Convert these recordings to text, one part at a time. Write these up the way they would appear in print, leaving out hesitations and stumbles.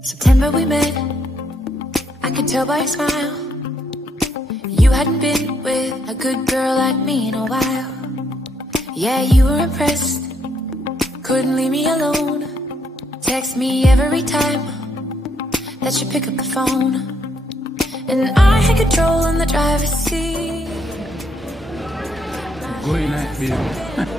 September we met, I could tell by your smile. You hadn't been with a good girl like me in a while. Yeah, you were impressed, couldn't leave me alone. Text me every time that you pick up the phone. And I had control in the driver's seat. Going like this.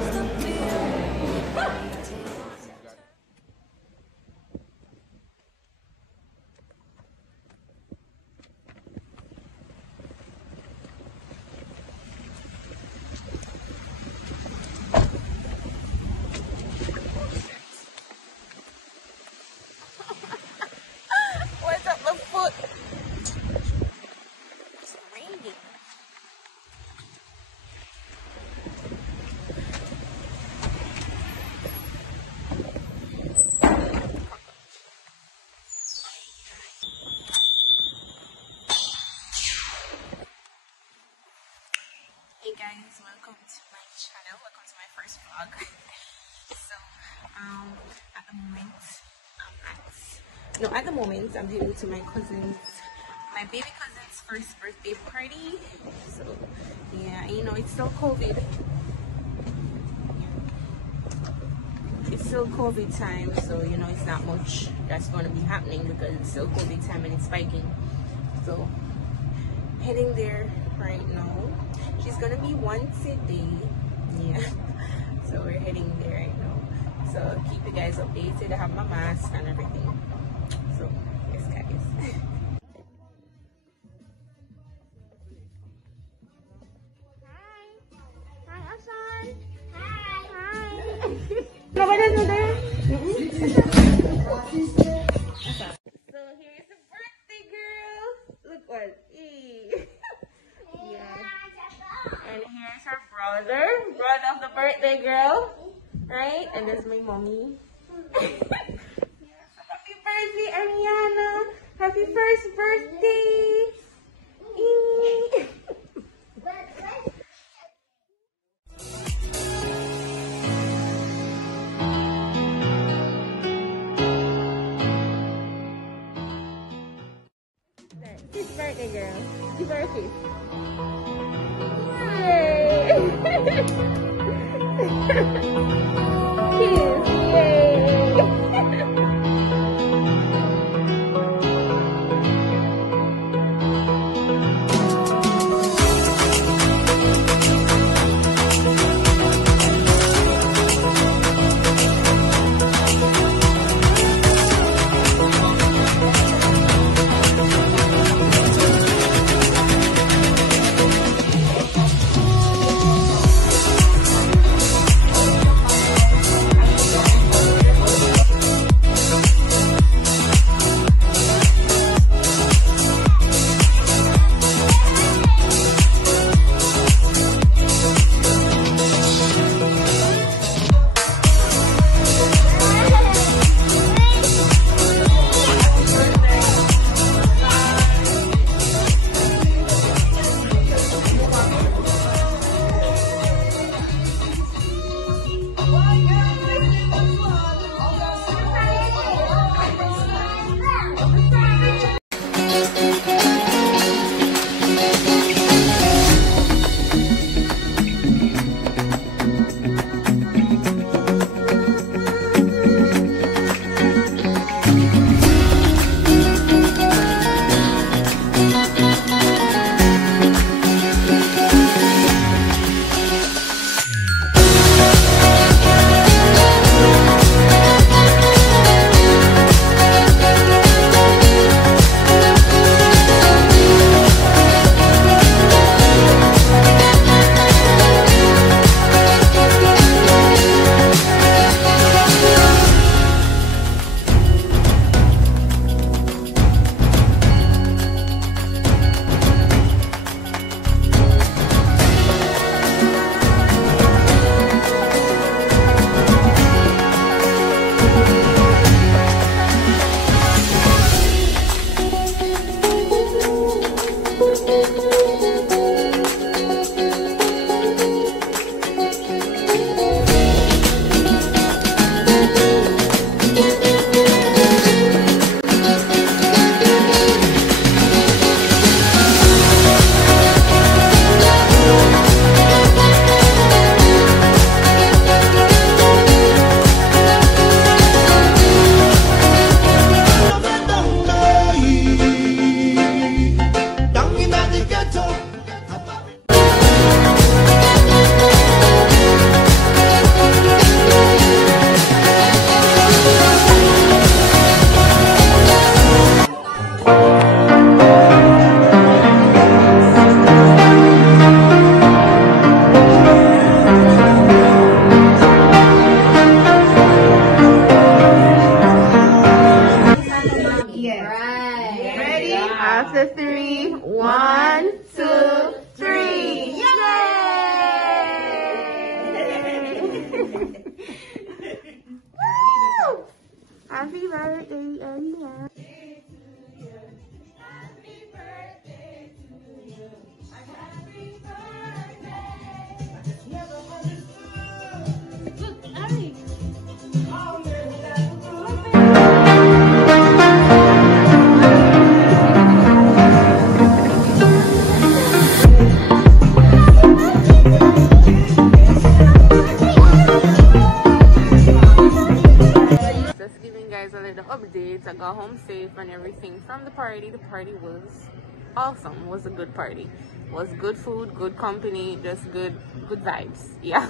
Hey guys, welcome to my channel. Welcome to my first vlog. So at the moment I'm heading to my baby cousin's first birthday party. So yeah, you know, it's still COVID. It's still COVID time, so you know it's not much that's going to be happening because it's still COVID time and it's spiking. So heading there right now. She's gonna be once a day, yeah. So we're heading there right now. So keep you guys updated. I have my mask and everything. So yes, guys. Hi, Ashan. Hi. Nobody's there. So here's the birthday girl. Look what. Yeah. And here's her brother of the birthday girl, right? And there's my mommy. Happy birthday, Ariana! Happy first birthday! Happy birthday, girl. Give her a kiss. Kiss, yay! After 3, 1, 2, 3. Yay! Woo! Happy birthday, Ella. Updates. I got home safe and everything from the party. The party was awesome. It was a good party. It was good food, good company, just good vibes. Yeah.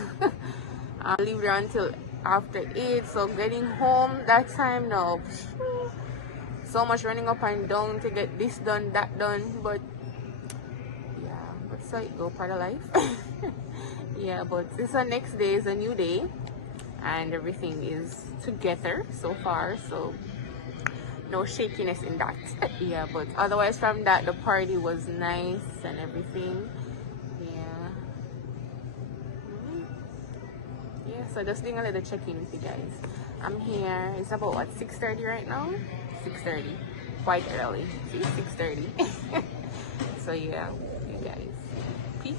I'll leave there until after 8, so getting home that time now, so much running up and down to get this done, that done, but yeah, that's how it go, part of life. Yeah, but this next day is a new day and everything is together so far, so no shakiness in that. Yeah, but otherwise from that, the party was nice and everything. Yeah. Yeah, so just doing a little check-in with you guys. I'm here, it's about what, 6:30 right now? 6:30, quite early. See, 6:30. So yeah, you guys, peace.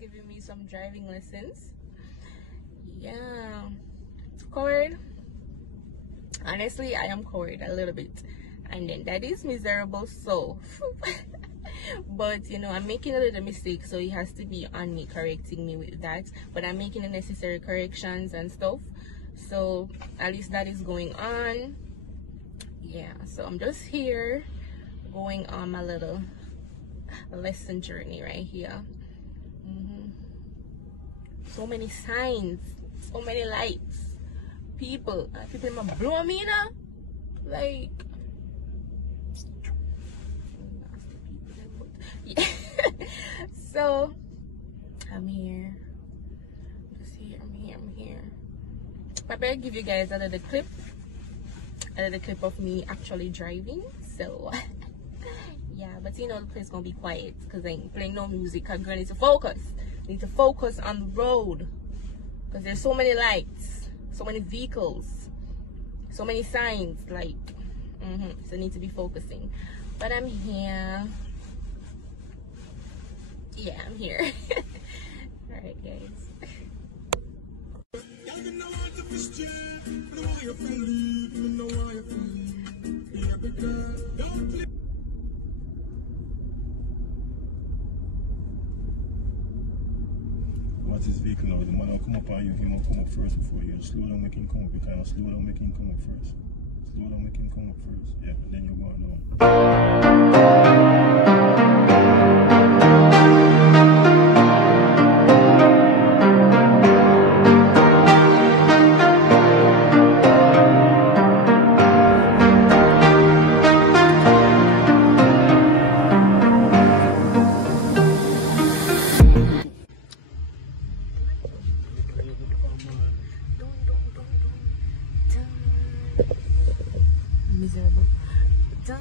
Giving me some driving lessons. Yeah, coward. Honestly, I am coward a little bit, and then that is miserable, so but you know, I'm making a little mistake, so he has to be on me, correcting me with that, but I'm making the necessary corrections and stuff, so at least that is going on. Yeah, so I'm just here going on my little lesson journey right here. So many signs, so many lights, people might blow me now, like yeah. So I'm here, I'm here. I better give you guys a little clip of me actually driving, so yeah, but you know, the place gonna be quiet because I ain't playing no music. I'm gonna need to focus. Need to focus on the road because there's so many lights, so many vehicles, so many signs, like so I need to be focusing. But I'm here. Yeah, I'm here. All right, guys. What's his vehicle now? The man will come up on you, he will come up first before you. Slow down, make him come up. You kind of slow down, make him come up first. Slow down, make him come up first. Yeah, and then you go on down. Miserable. Dun.